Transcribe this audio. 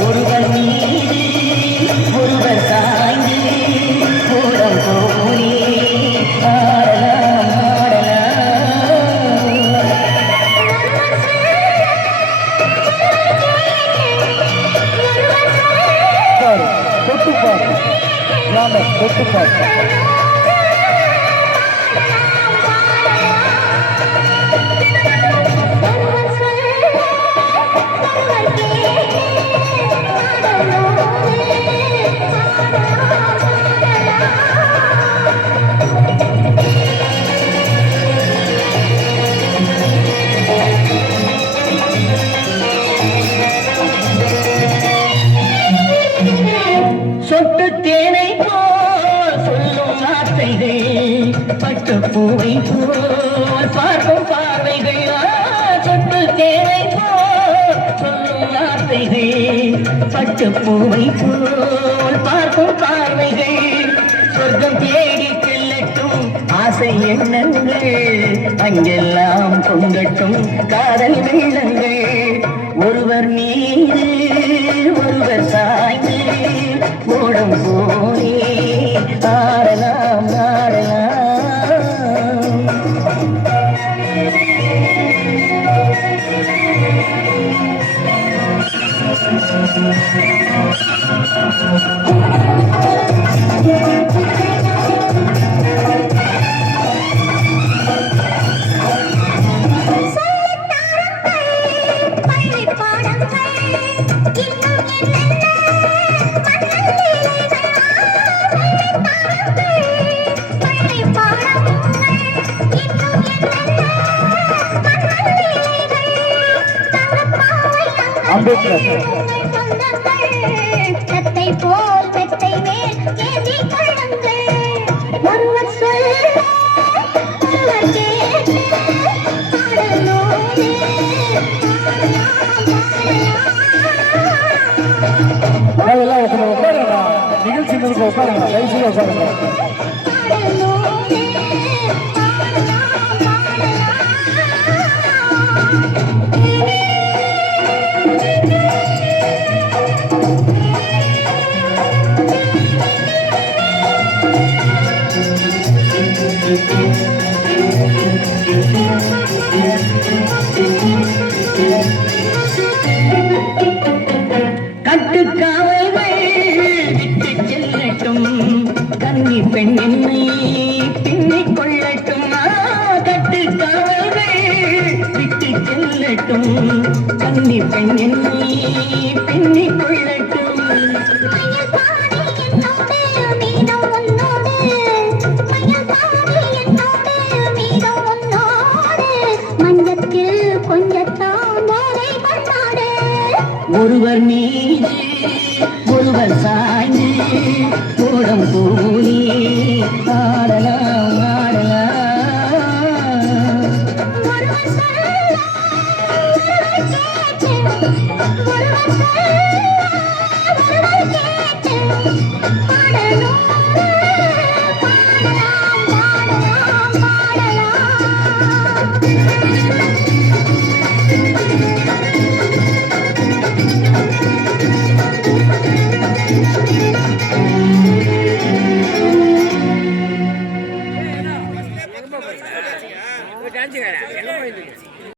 ஒருவர் மீது ஒருவர் சாய்ந்து கூடம் போலே ஆடலாம் தொட்டுப்பாடு நாம தொட்டுப்பாடு சொட்டு தேனை போல் சொல்லும் வார்த்தைகள் பட்டு பூவை போல் பார்க்கும் பார்வைகள் சொட்டு தேனை போல் சொல்லும் வார்த்தைகள் பட்டு பூவை போல் பார்க்கும் பார்வைகள் சொர்க்கம் தேடி செல்லட்டும் ஆசை எண்ணங்கள் அங்கெல்லாம் பொங்கட்டும் காதல் வெள்ளங்கள் ஒருவர் மீது ஒருவர் சாய்ந்து ஓடம் போலே ஆடலாம் ஆடலாம் அம்பேத்கர் போல் வெட்டை மேல் ஏந்தி கொள்ளுங்கள் ஒருவர் சொல்ல நிகழ்ச்சி உட்காருங்க லைஃப்ல உட்காருங்க கட்டுக்காவல்கள் விட்டு செல்லட்டும் கன்னி பெண் என்னை பின்னிக் கொள்ளட்டும் கட்டுக்காவல்கள் விட்டு செல்லட்டும் கன்னி பெண் என்னை பின்னிக் கொள்ளட்டும் ஒருவர் மீது ஒருவர் சாய்ந்து ஓடம் போலே ஆடலாம் டான்ஸ்